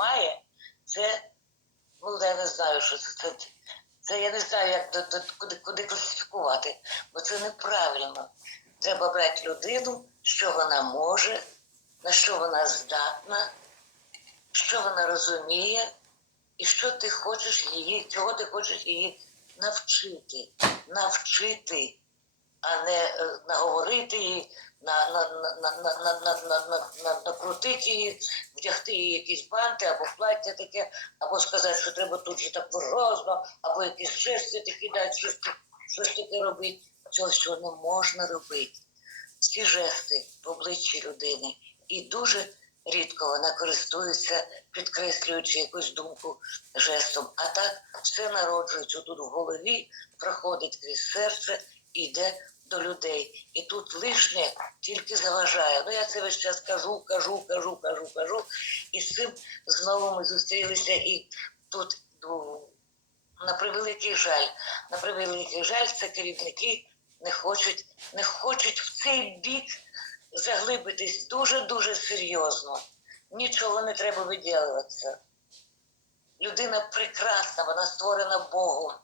немає, це, ну я не знаю, що це. Це, це я не знаю, як до, до, куди, куди класифікувати, бо це неправильно. Треба брати людину, що вона може, на що вона здатна, що вона розуміє, і що ти хочеш її, чого ти хочеш її навчити, навчити, а не наговорити її, накрутити її, вдягти її якісь банти або плаття таке, або сказати, що треба тут же так грозно, або якісь жести такі дати, щось, щось таке робити. Цього всього не можна робити. Ці жести в обличчі людини. І дуже рідко вона користується, підкреслюючи якусь думку жестом. А так все народжується тут в голові, проходить крізь серце і йде до людей. І тут лишнє тільки заважає. Ну я це весь час кажу, кажу, кажу, кажу, кажу. І з цим знову ми зустрілися і тут. ну, на превеликий жаль, на превеликий жаль, це керівники не хочуть, не хочуть в цей бік заглибитись дуже-дуже серйозно. Нічого не треба виділюватися. Людина прекрасна, вона створена Богом.